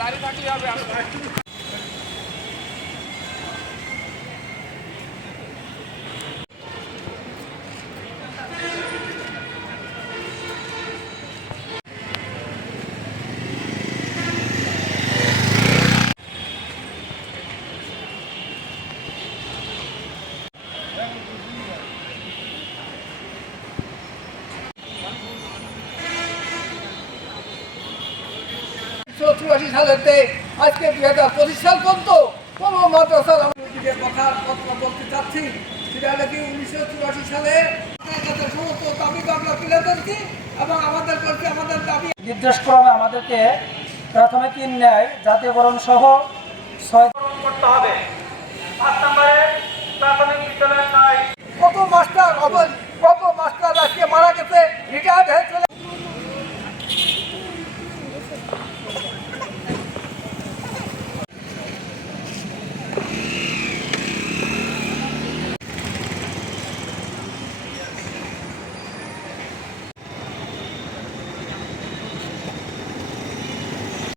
দাঁড়িয়ে থাকলে হবে। চুরাশি সালেতে আজকে 2025 সাল পর্যন্ত কোনো মাদ্রাসার দিকে কথা বলতে চাচ্ছি, সেটা নাকি 1984 সালে সমস্ত দাবি আমরা তুলে ধরছি এবং আমাদের কাছে আমাদের দাবি নির্দেশক্রমে আমাদেরকে প্রাথমিক ন্যায় জাতীয়করণ সহ 6 করতে হবে। 5 নম্বরে প্রাথমিক বিদ্যালয়ের নয় কত মাস্টার আজকে মারা গেছে, রিটায়ার্ড হয়ে চলে